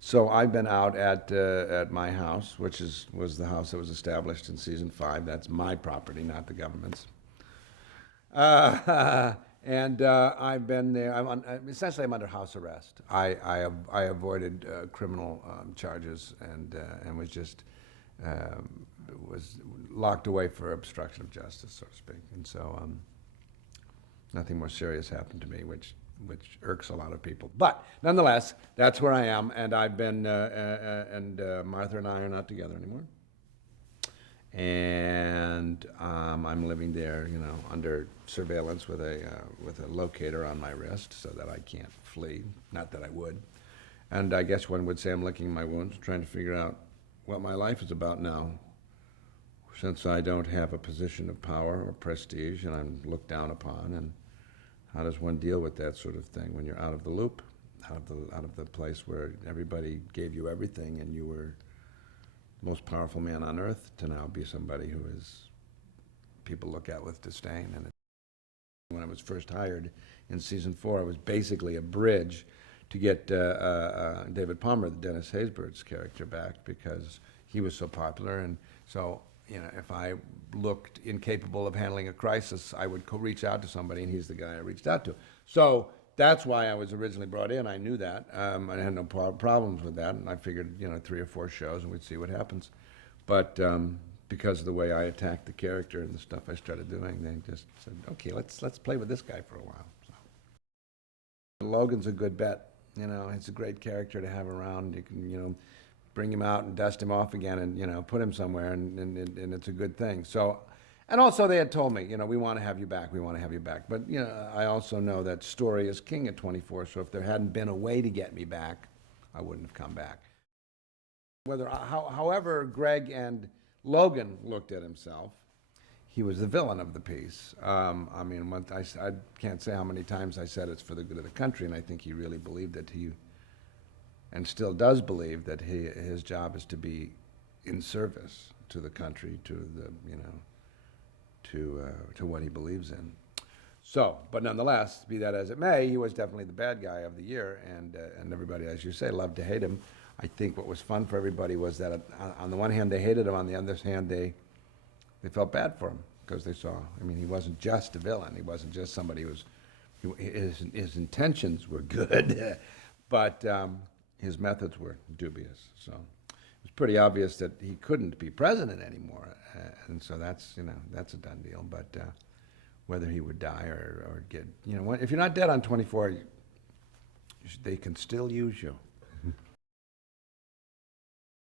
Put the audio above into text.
So I've been out at my house, which was the house that was established in season 5. That's my property, not the government's. And I've been there. Essentially, I'm under house arrest. I avoided criminal charges and was just um, was locked away for obstruction of justice, so to speak. And so nothing more serious happened to me, which irks a lot of people. But nonetheless, that's where I am, and I've been and Martha and I are not together anymore. And I'm living there, under surveillance with a locator on my wrist so that I can't flee. Not that I would. And I guess one would say I'm licking my wounds, trying to figure out what my life is about now, since I don't have a position of power or prestige, and I'm looked down upon. And how does one deal with that sort of thing when you're out of the loop, out of the place where everybody gave you everything and you were most powerful man on earth, to now be somebody who is people look at with disdain. And when I was first hired in season 4, I was basically a bridge to get David Palmer, the Dennis Haysbert's character, back because he was so popular. And so, if I looked incapable of handling a crisis, I would reach out to somebody, and he's the guy I reached out to. So that's why I was originally brought in. I knew that. I had no problems with that, and I figured, 3 or 4 shows, and we'd see what happens. But because of the way I attacked the character and the stuff I started doing, they just said, okay, let's play with this guy for a while. So Logan's a good bet. It's a great character to have around. You can, bring him out and dust him off again, and put him somewhere, and it's a good thing. So. And also, they had told me, we want to have you back, we want to have you back. But, I also know that story is king at 24, so if there hadn't been a way to get me back, I wouldn't have come back. However Greg and Logan looked at himself, he was the villain of the piece. I mean, I can't say how many times I said it's for the good of the country, and I think he really believed that and still does believe that his job is to be in service to the country, to the, to what he believes in. So, but nonetheless, be that as it may, he was definitely the bad guy of the year, and everybody, as you say, loved to hate him. I think what was fun for everybody was that on the one hand they hated him, on the other hand they felt bad for him because they saw. I mean, he wasn't just a villain. He wasn't just somebody who was. His intentions were good, but his methods were dubious. So it was pretty obvious that he couldn't be president anymore, and so that's a done deal. But whether he would die or get if you're not dead on 24, they can still use you.